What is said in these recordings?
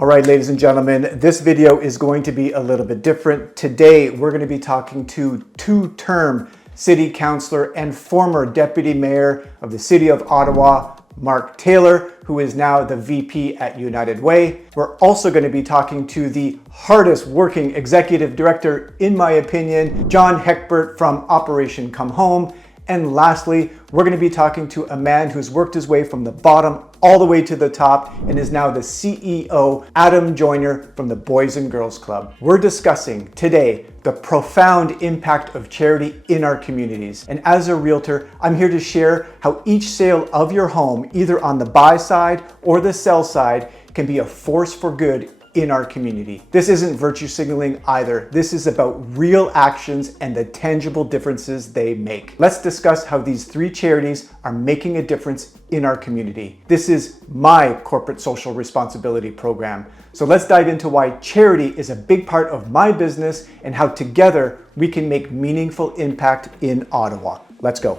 All right, ladies and gentlemen, this video is going to be a little bit different. Today, we're going to be talking to two-term city councillor and former deputy mayor of the city of Ottawa, Mark Taylor, who is now the VP at United Way. We're also going to be talking to the hardest working executive director, in my opinion, John Heckbert from Operation Come Home. And lastly, we're going to be talking to a man who's worked his way from the bottom all the way to the top and is now the CEO, Adam Joyner from the Boys and Girls Club. We're discussing today the profound impact of charity in our communities. And as a realtor, I'm here to share how each sale of your home, either on the buy side or the sell side, can be a force for good in our community. This isn't virtue signaling either. This is about real actions and the tangible differences they make. Let's discuss how these three charities are making a difference in our community. This is my corporate social responsibility program. So let's dive into why charity is a big part of my business and how together we can make meaningful impact in Ottawa. Let's go.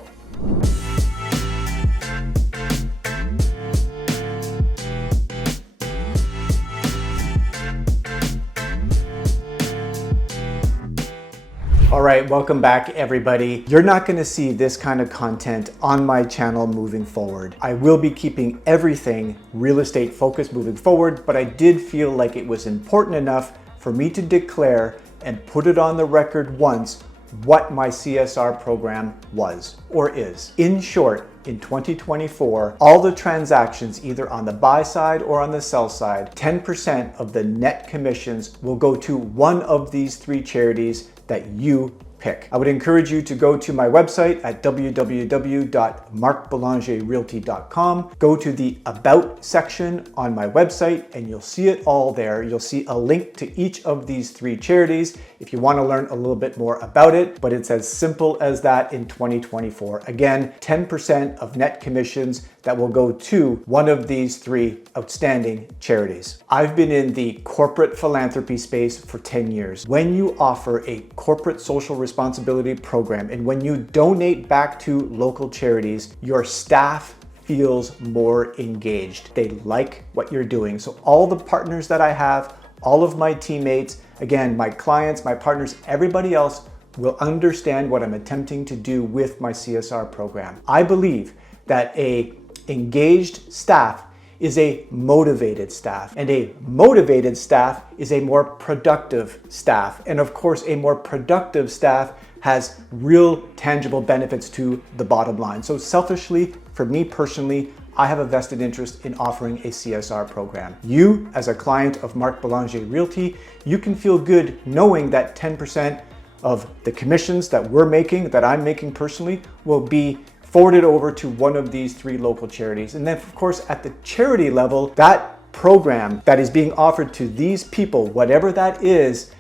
All right, welcome back everybody. You're not gonna see this kind of content on my channel moving forward. I will be keeping everything real estate focused moving forward, but I did feel like it was important enough for me to declare and put it on the record once what my CSR program was or is. In short, in 2024, all the transactions either on the buy side or on the sell side, 10% of the net commissions will go to one of these three charities that you pick. I would encourage you to go to my website at www.markbelangerrealty.com. Go to the About section on my website and you'll see it all there. You'll see a link to each of these three charities if you want to learn a little bit more about it, but it's as simple as that in 2024. Again, 10% of net commissions that will go to one of these three outstanding charities. I've been in the corporate philanthropy space for 10 years. When you offer a corporate social responsibility program and when you donate back to local charities, your staff feels more engaged. They like what you're doing. So all the partners that I have, all of my teammates, again, my clients, my partners, everybody else will understand what I'm attempting to do with my CSR program. I believe that a engaged staff is a motivated staff, and a motivated staff is a more productive staff. And of course, a more productive staff has real tangible benefits to the bottom line. So selfishly, for me personally, I have a vested interest in offering a CSR program. You, as a client of Mark Belanger Realty, you can feel good knowing that 10% of the commissions that we're making, that I'm making personally, will be forwarded over to one of these three local charities. And then of course, at the charity level, that program that is being offered to these people, whatever that is,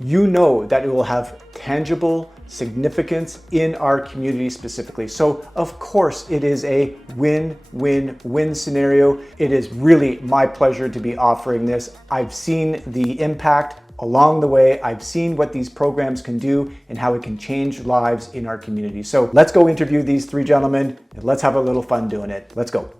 you know that it will have tangible significance in our community specifically. So of course it is a win-win-win scenario. It is really my pleasure to be offering this. I've seen the impact along the way. I've seen what these programs can do and how it can change lives in our community. So let's go interview these three gentlemen and let's have a little fun doing it. Let's go.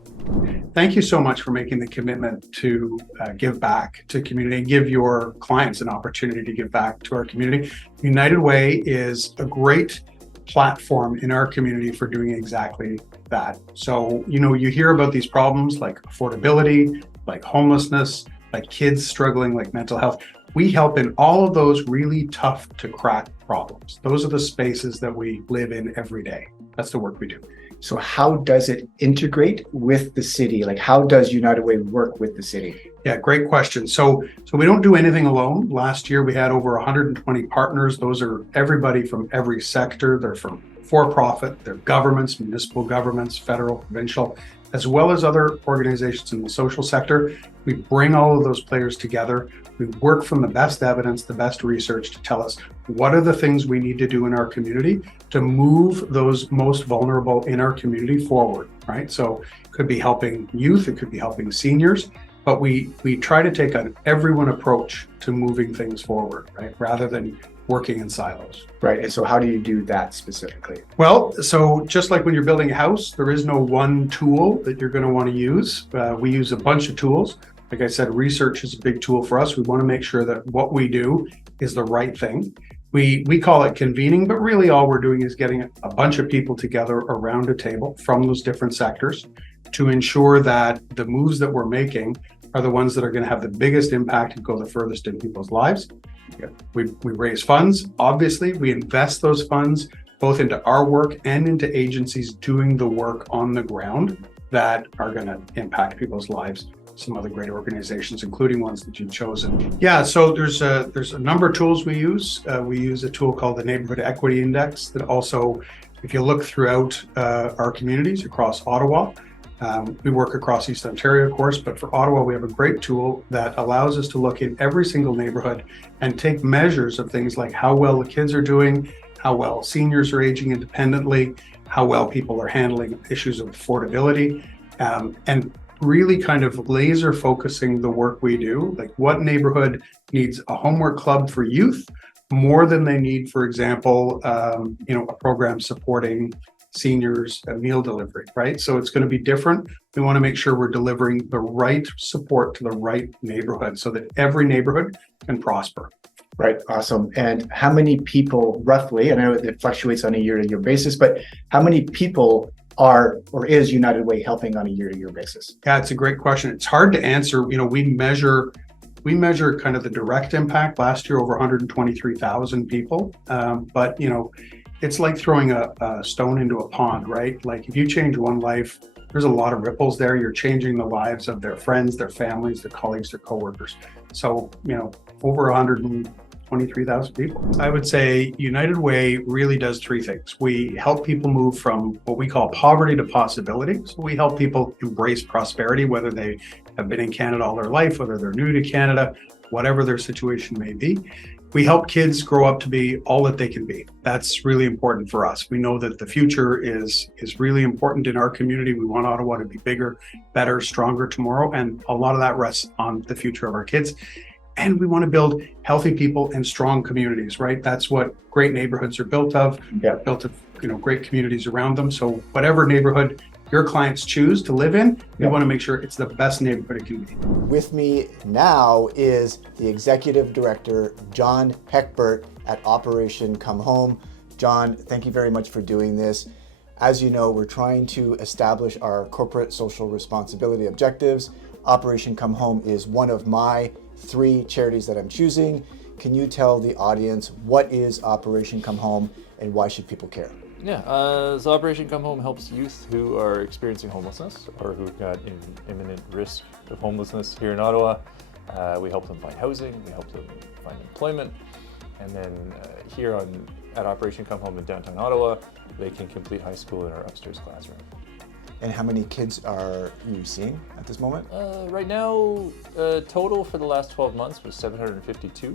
Thank you so much for making the commitment to give back to community and give your clients an opportunity to give back to our community. United Way is a great platform in our community for doing exactly that. So, you hear about these problems like affordability, like homelessness, like kids struggling, like mental health. We help in all of those really tough to crack problems. Those are the spaces that we live in every day. That's the work we do. So how does it integrate with the city? Like how does United Way work with the city? Yeah, great question. So we don't do anything alone. Last year we had over 120 partners. Those are everybody from every sector. They're from for-profit, they're governments, municipal governments, federal, provincial, as well as other organizations in the social sector. We bring all of those players together. We work from the best evidence, the best research to tell us what are the things we need to do in our community to move those most vulnerable in our community forward, right? So it could be helping youth, it could be helping seniors, but we try to take an everyone approach to moving things forward, right? Rather than working in silos. Right, and so how do you do that specifically? Well, so just like when you're building a house, there is no one tool that you're going to want to use. We use a bunch of tools. Like I said, research is a big tool for us. We want to make sure that what we do is the right thing. We call it convening, but really all we're doing is getting a bunch of people together around a table from those different sectors to ensure that the moves that we're making are the ones that are going to have the biggest impact and go the furthest in people's lives. We raise funds. Obviously, we invest those funds both into our work and into agencies doing the work on the ground that are going to impact people's lives. Some other great organizations, including ones that you've chosen. Yeah, so there's a number of tools we use. We use a tool called the Neighborhood Equity Index that also, if you look throughout our communities across Ottawa, we work across East Ontario, of course, but for Ottawa, we have a great tool that allows us to look in every single neighborhood and take measures of things like how well the kids are doing, how well seniors are aging independently, how well people are handling issues of affordability, and really kind of laser focusing the work we do. Like, what neighborhood needs a homework club for youth more than they need, for example, a program supporting seniors, a meal delivery, right? So it's going to be different. We want to make sure we're delivering the right support to the right neighborhood so that every neighborhood can prosper. Right. Awesome. And how many people roughly, I know it fluctuates on a year-to-year basis, but how many people are or is United Way helping on a year-to-year basis? Yeah, it's a great question. It's hard to answer. We measure kind of the direct impact. Last year, over 123,000 people. But it's like throwing a stone into a pond, right? Like, if you change one life, there's a lot of ripples there. You're changing the lives of their friends, their families, their colleagues, their coworkers. So, over 123,000 people. I would say United Way really does three things. We help people move from what we call poverty to possibility. So we help people embrace prosperity, whether they have been in Canada all their life, whether they're new to Canada, whatever their situation may be. We help kids grow up to be all that they can be. That's really important for us. We know that the future is really important in our community. We want Ottawa to be bigger, better, stronger tomorrow. And a lot of that rests on the future of our kids. And we want to build healthy people and strong communities, right? That's what great neighborhoods are built of. Yeah. Built of, great communities around them. So whatever neighborhood your clients choose to live in, we want to make sure it's the best neighborhood it can be. With me now is the Executive Director, John Heckbert at Operation Come Home. John, thank you very much for doing this. As you know, we're trying to establish our corporate social responsibility objectives. Operation Come Home is one of my 3 charities that I'm choosing. Can you tell the audience what is Operation Come Home and why should people care? Yeah, so Operation Come Home helps youth who are experiencing homelessness or who've got imminent risk of homelessness here in Ottawa. We help them find housing, we help them find employment, and then here at Operation Come Home in downtown Ottawa, they can complete high school in our upstairs classroom. And how many kids are you seeing at this moment? Right now, total for the last 12 months was 752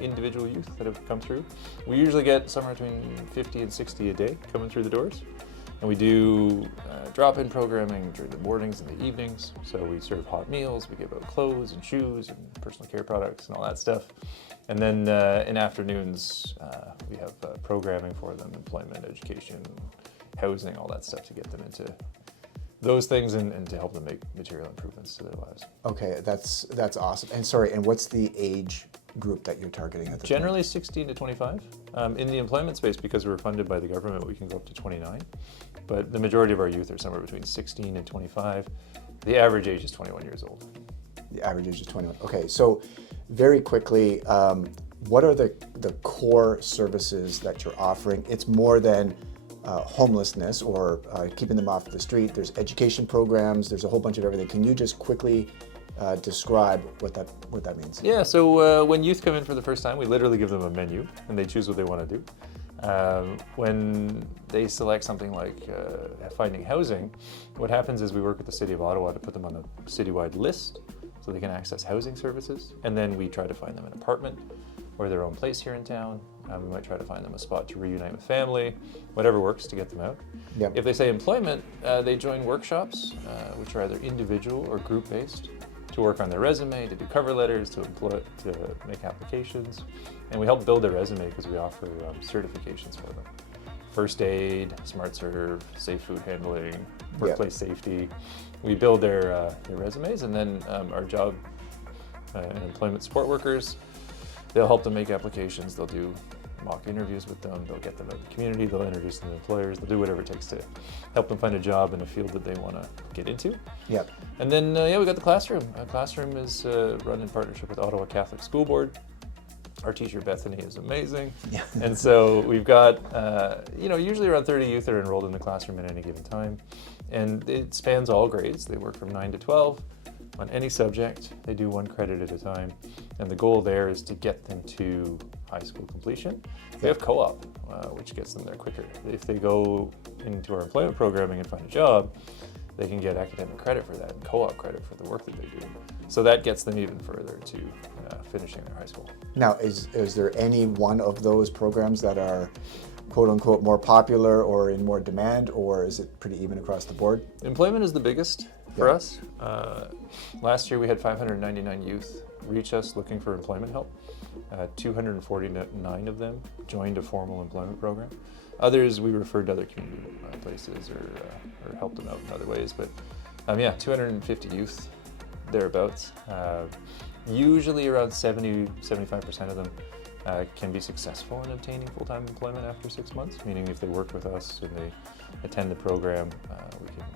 individual youth that have come through. We usually get somewhere between 50 and 60 a day coming through the doors. And we do drop-in programming during the mornings and the evenings. So we serve hot meals, we give out clothes and shoes and personal care products and all that stuff. And then in afternoons, we have programming for them, employment, education, housing, all that stuff to get them into those things and to help them make material improvements to their lives. Okay, that's awesome. And sorry, and what's the age group that you're targeting at this Generally 16 to 25. In the employment space, because we're funded by the government, we can go up to 29. But the majority of our youth are somewhere between 16 and 25. The average age is 21 years old. The average age is 21. Okay, so very quickly, what are the core services that you're offering? It's more than homelessness or keeping them off the street. There's education programs. There's a whole bunch of everything. Can you just quickly describe what that means? Yeah. So when youth come in for the first time, we literally give them a menu and they choose what they want to do. When they select something like finding housing, what happens is we work with the City of Ottawa to put them on a citywide list so they can access housing services, and then we try to find them an apartment or their own place here in town. We might try to find them a spot to reunite with family, whatever works to get them out. Yep. If they say employment, they join workshops, which are either individual or group-based, to work on their resume, to do cover letters, to make applications. And we help build their resume because we offer certifications for them. first aid, smart serve, safe food handling, workplace safety. We build their resumes, and then our job and employment support workers, they'll help them make applications. They'll do mock interviews with them. They'll get them out in the community. They'll introduce them to employers. They'll do whatever it takes to help them find a job in a field that they want to get into. Yep. And then, we got the classroom. Our classroom is run in partnership with Ottawa Catholic School Board. Our teacher, Bethany, is amazing. Yeah. And so we've got, usually around 30 youth are enrolled in the classroom at any given time. And it spans all grades. They work from 9 to 12 on any subject. They do 1 credit at a time. And the goal there is to get them to high school completion. We have co-op, which gets them there quicker. If they go into our employment programming and find a job, they can get academic credit for that and co-op credit for the work that they do. So that gets them even further to finishing their high school. Now, is there any one of those programs that are quote unquote more popular or in more demand, or is it pretty even across the board? Employment is the biggest for us. Last year we had 599 youth reach us looking for employment help. 249 of them joined a formal employment program. Others we referred to other community places or helped them out in other ways. But 250 youth, thereabouts. Usually around 70-75% of them can be successful in obtaining full-time employment after 6 months, meaning if they work with us and they attend the program,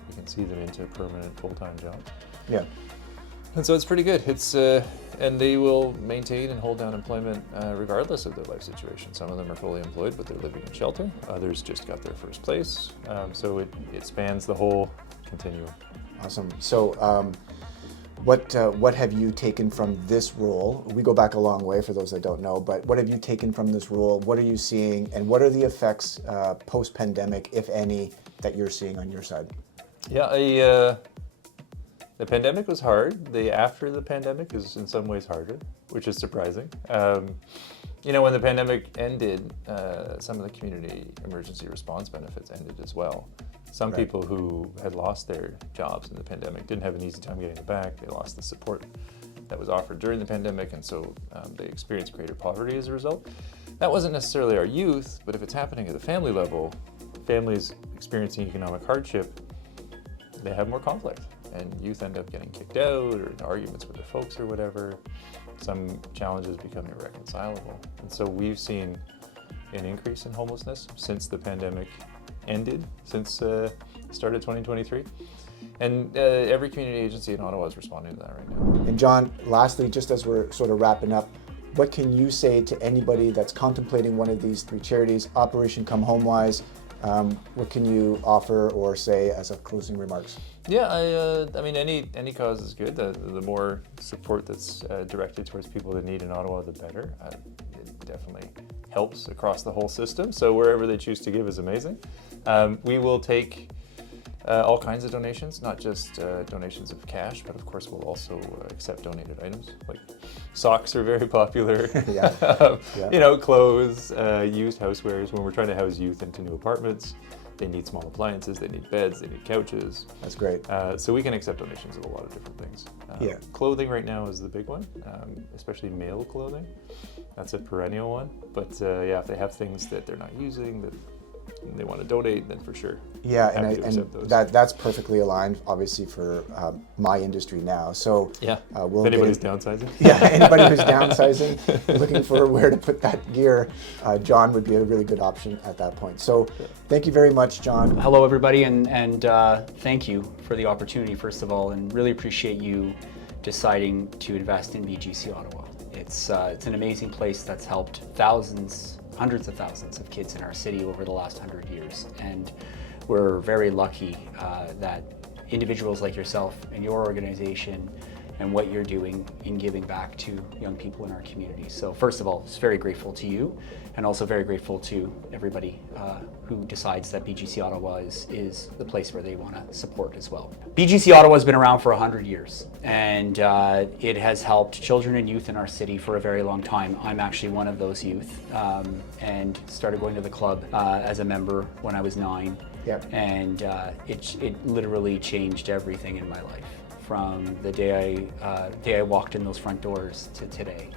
we can see them into permanent full-time jobs. Yeah. And so it's pretty good. It's and they will maintain and hold down employment regardless of their life situation. Some of them are fully employed, but they're living in shelter. Others just got their first place. So it spans the whole continuum. Awesome. So what have you taken from this role? We go back a long way for those that don't know, but what have you taken from this role? What are you seeing, and what are the effects post-pandemic, if any, that you're seeing on your side? Yeah, the pandemic was hard. The after the pandemic is in some ways harder, which is surprising. When the pandemic ended, some of the community emergency response benefits ended as well. Some people who had lost their jobs in the pandemic didn't have an easy time getting it back. They lost the support that was offered during the pandemic, and so they experienced greater poverty as a result. That wasn't necessarily our youth, but if it's happening at the family level, families experiencing economic hardship, they have more conflict, and youth end up getting kicked out or in arguments with their folks or whatever. Some challenges become irreconcilable. And so we've seen an increase in homelessness since the pandemic ended, since the start of 2023. And every community agency in Ottawa is responding to that right now. And John, lastly, just as we're sort of wrapping up, what can you say to anybody that's contemplating one of these 3 charities, Operation Come Home wise? What can you offer or say as a closing remarks? Yeah, any cause is good. The more support that's directed towards people that need in Ottawa, the better. It definitely helps across the whole system. So wherever they choose to give is amazing. We will take all kinds of donations, not just donations of cash, but of course we'll also accept donated items. Like socks are very popular. Clothes, used housewares. When we're trying to house youth into new apartments, they need small appliances, they need beds, they need couches. That's great. So we can accept donations of a lot of different things. Clothing right now is the big one, especially male clothing. That's a perennial one. But if they have things that they're not using, that they want to donate, then for sure. Yeah, and that's perfectly aligned, obviously, for my industry now. So if anybody's downsizing. Yeah, anybody who's downsizing, looking for where to put that gear, John would be a really good option at that point. So thank you very much, John. Hello, everybody, and thank you for the opportunity, first of all, and really appreciate you deciding to invest in BGC Ottawa. It's an amazing place that's helped hundreds of thousands of kids in our city over the last 100 years. And we're very lucky that individuals like yourself and your organization and what you're doing in giving back to young people in our community. So first of all, just very grateful to you, and also very grateful to everybody who decides that BGC Ottawa is the place where they want to support as well. BGC Ottawa has been around for 100 years, and it has helped children and youth in our city for a very long time. I'm actually one of those youth, and started going to the club as a member when I was 9. Yep. And it literally changed everything in my life, from the day I walked in those front doors to today.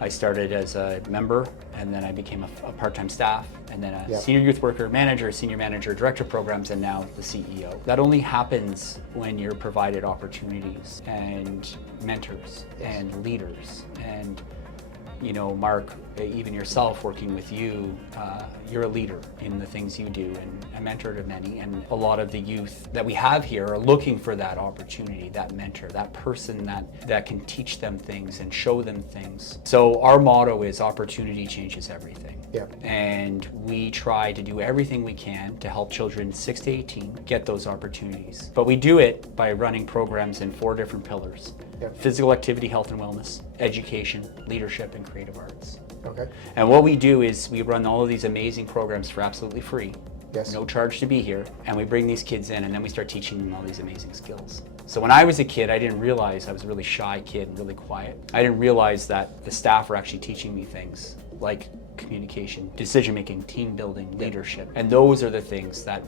I started as a member, and then I became a part-time staff, and then a Yep. senior youth worker, manager, senior manager, director of programs, and now the CEO. That only happens when you're provided opportunities and mentors and leaders. And you know, Mark, even yourself working with you, you're a leader in the things you do and a mentor to many. And a lot of the youth that we have here are looking for that opportunity, that mentor, that person that can teach them things and show them things. So our motto is opportunity changes everything. Yep. And we try to do everything we can to help children 6 to 18 get those opportunities. But we do it by running programs in 4 different pillars. Yep. Physical activity, health and wellness, education, leadership, and creative arts. Okay. And what we do is we run all of these amazing programs for absolutely free. Yes. No charge to be here. And we bring these kids in, and then we start teaching them all these amazing skills. So when I was a kid, I didn't realize I was a really shy kid and really quiet. I didn't realize that the staff were actually teaching me things like communication, decision-making, team building, leadership. And those are the things that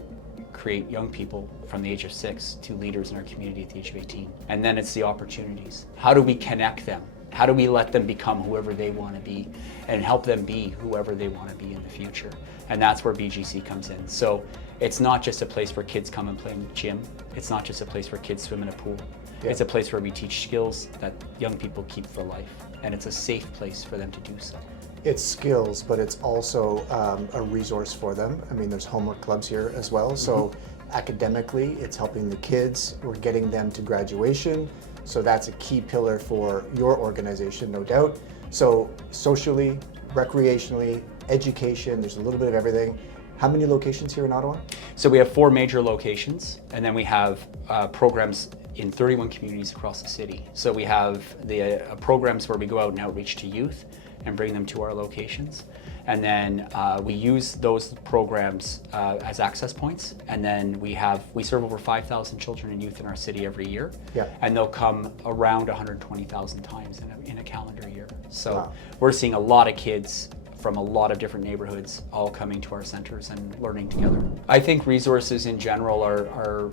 create young people from the age of 6 to leaders in our community at the age of 18. And then it's the opportunities. How do we connect them? How do we let them become whoever they want to be and help them be whoever they want to be in the future? And that's where BGC comes in. So it's not just a place where kids come and play in the gym. It's not just a place where kids swim in a pool. Yeah. It's a place where we teach skills that young people keep for life. And it's a safe place for them to do so. It's skills, but it's also a resource for them. I mean, there's homework clubs here as well. So academically, it's helping the kids. We're getting them to graduation. So that's a key pillar for your organization, no doubt. So socially, recreationally, education, there's a little bit of everything. How many locations here in Ottawa? So we have 4 major locations, and then we have programs in 31 communities across the city. So we have the programs where we go out and outreach to youth and bring them to our locations. And then we use those programs as access points. And then we serve over 5,000 children and youth in our city every year. Yeah. And they'll come around 120,000 times in a calendar year. So Wow. we're seeing a lot of kids from a lot of different neighborhoods all coming to our centers and learning together. I think resources in general are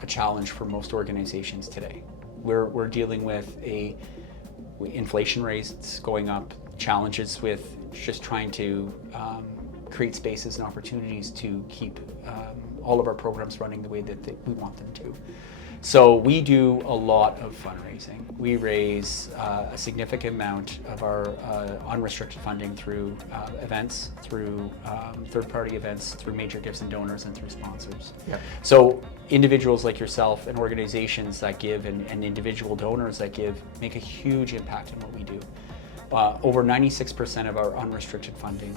a challenge for most organizations today. We're dealing with inflation rates going up, challenges with just trying to create spaces and opportunities to keep all of our programs running the way that we want them to. So we do a lot of fundraising. We raise a significant amount of our unrestricted funding through events, through third-party events, through major gifts and donors, and through sponsors. Yep. So individuals like yourself and organizations that give and individual donors that give make a huge impact in what we do. Over 96% of our unrestricted funding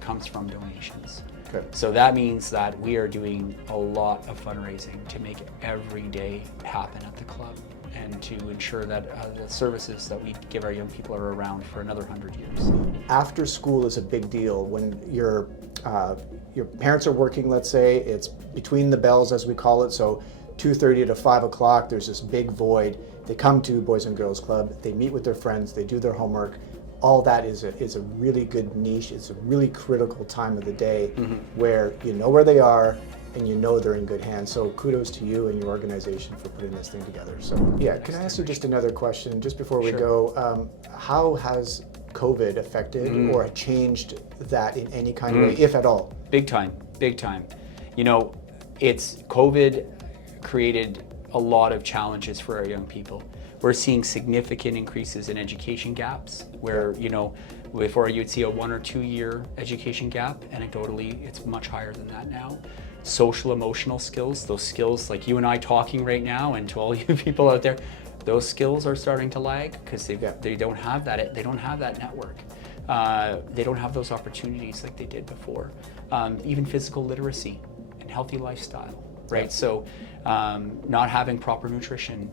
comes from donations. Okay. So that means that we are doing a lot of fundraising to make every day happen at the club and to ensure that the services that we give our young people are around for another 100 years. After school is a big deal. When your parents are working, let's say, it's between the bells as we call it, so 2:30 to 5 o'clock, there's this big void. They come to Boys and Girls Club, they meet with their friends, they do their homework. All that is a really good niche. It's a really critical time of the day where you know where they are and you know they're in good hands. So kudos to you and your organization for putting this thing together. So yeah, can I ask you just another question just before we go? How has COVID affected or changed that in any kind of way, if at all? Big time, big time. You know, COVID created a lot of challenges for our young people. We're seeing significant increases in education gaps where, you know, before you'd see a 1 or 2 year education gap. Anecdotally, it's much higher than that now. Social emotional skills, those skills like you and I talking right now, and to all you people out there, those skills are starting to lag because they don't have that. They don't have that network. They don't have those opportunities like they did before. Even physical literacy and healthy lifestyle, right? Yeah. So not having proper nutrition.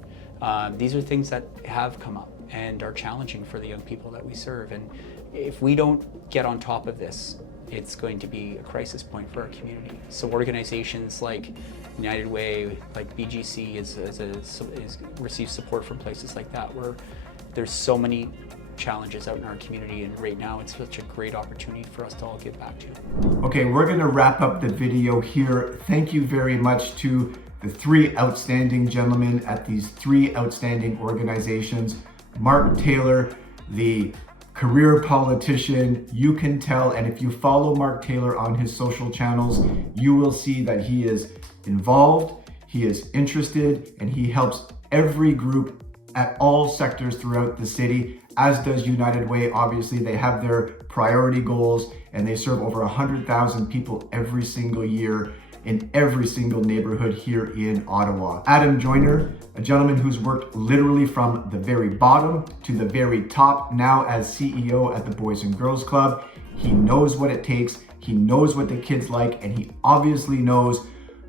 These are things that have come up and are challenging for the young people that we serve. And if we don't get on top of this, it's going to be a crisis point for our community. So organizations like United Way, like BGC receives support from places like that where there's so many challenges out in our community, and right now it's such a great opportunity for us to all give back to. Okay, we're going to wrap up the video here. Thank you very much to the 3 outstanding gentlemen at these 3 outstanding organizations. Mark Taylor, the career politician. You can tell, and if you follow Mark Taylor on his social channels, you will see that he is involved, he is interested, and he helps every group at all sectors throughout the city, as does United Way. Obviously, they have their priority goals, and they serve over 100,000 people every single year in every single neighborhood here in Ottawa. Adam Joyner, a gentleman who's worked literally from the very bottom to the very top, now as CEO at the Boys and Girls Club. He knows what it takes, he knows what the kids like, and he obviously knows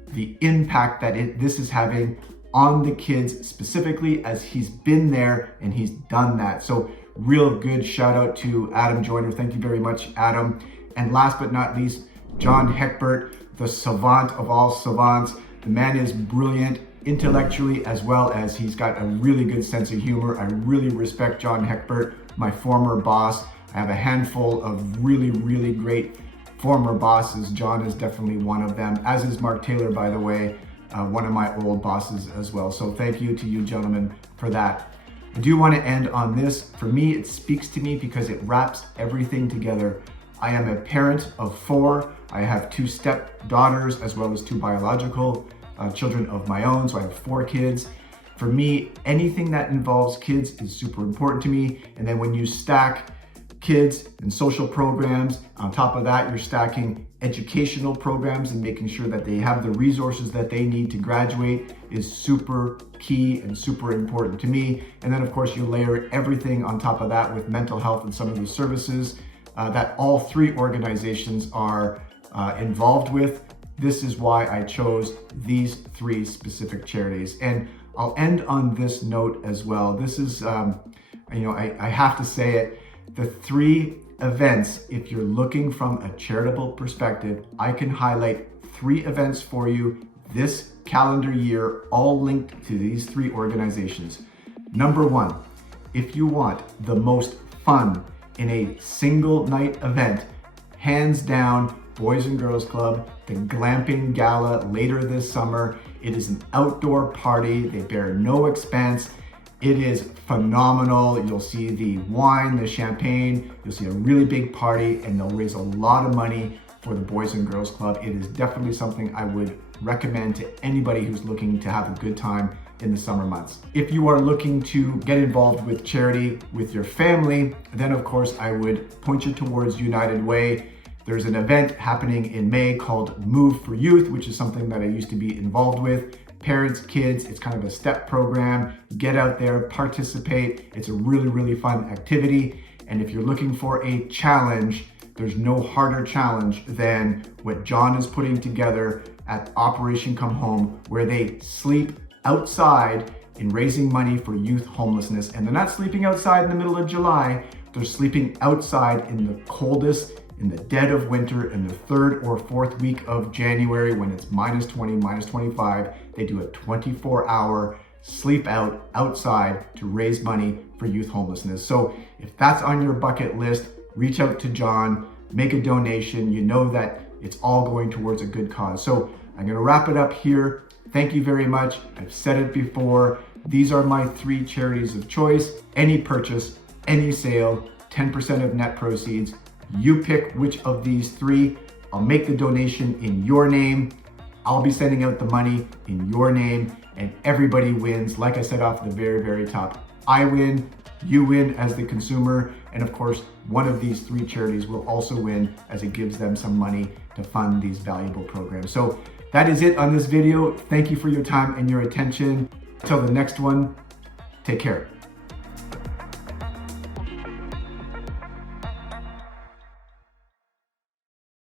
the impact that this is having on the kids specifically, as he's been there and he's done that. So real good shout out to Adam Joyner. Thank you very much, Adam. And last but not least, John Heckbert, the savant of all savants. The man is brilliant intellectually, as well as he's got a really good sense of humor. I really respect John Heckbert, my former boss. I have a handful of really, really great former bosses. John is definitely one of them, as is Mark Taylor, by the way, one of my old bosses as well. So thank you to you gentlemen for that. I do want to end on this. For me, it speaks to me because it wraps everything together. I am a parent of 4. I have 2 stepdaughters as well as 2 biological children of my own. So I have 4 kids. For me, anything that involves kids is super important to me. And then when you stack kids and social programs, on top of that, you're stacking educational programs and making sure that they have the resources that they need to graduate is super key and super important to me. And then of course you layer everything on top of that with mental health and some of the services that all 3 organizations are involved with. This is why I chose these 3 specific charities. And I'll end on this note as well. This is, I have to say it, the 3 events, if you're looking from a charitable perspective, I can highlight 3 events for you this calendar year, all linked to these 3 organizations. Number 1, if you want the most fun in a single night event, hands down, Boys and Girls Club, the Glamping Gala later this summer. It is an outdoor party. They bear no expense. It is phenomenal. You'll see the wine, the champagne, you'll see a really big party, and they'll raise a lot of money for the Boys and Girls Club. It is definitely something I would recommend to anybody who's looking to have a good time in the summer months. If you are looking to get involved with charity with your family, then of course I would point you towards United Way. There's an event happening in May called Move for Youth, which is something that I used to be involved with. Parents, kids, it's kind of a step program. Get out there, participate. It's a really, really fun activity. And if you're looking for a challenge, there's no harder challenge than what John is putting together at Operation Come Home, where they sleep outside in raising money for youth homelessness. And they're not sleeping outside in the middle of July, they're sleeping outside in the coldest, in the dead of winter, in the 3rd or 4th week of January when it's -20, -25. They do a 24-hour sleep out outside to raise money for youth homelessness. So if that's on your bucket list, reach out to John, make a donation. You know that it's all going towards a good cause. So I'm gonna wrap it up here. Thank you very much. I've said it before. These are my 3 charities of choice. Any purchase, any sale, 10% of net proceeds. You pick which of these 3. I'll make the donation in your name. I'll be sending out the money in your name, and everybody wins. Like I said off the very, very top, I win, you win as the consumer, and of course, one of these 3 charities will also win as it gives them some money to fund these valuable programs. So that is it on this video. Thank you for your time and your attention. Until the next one, take care.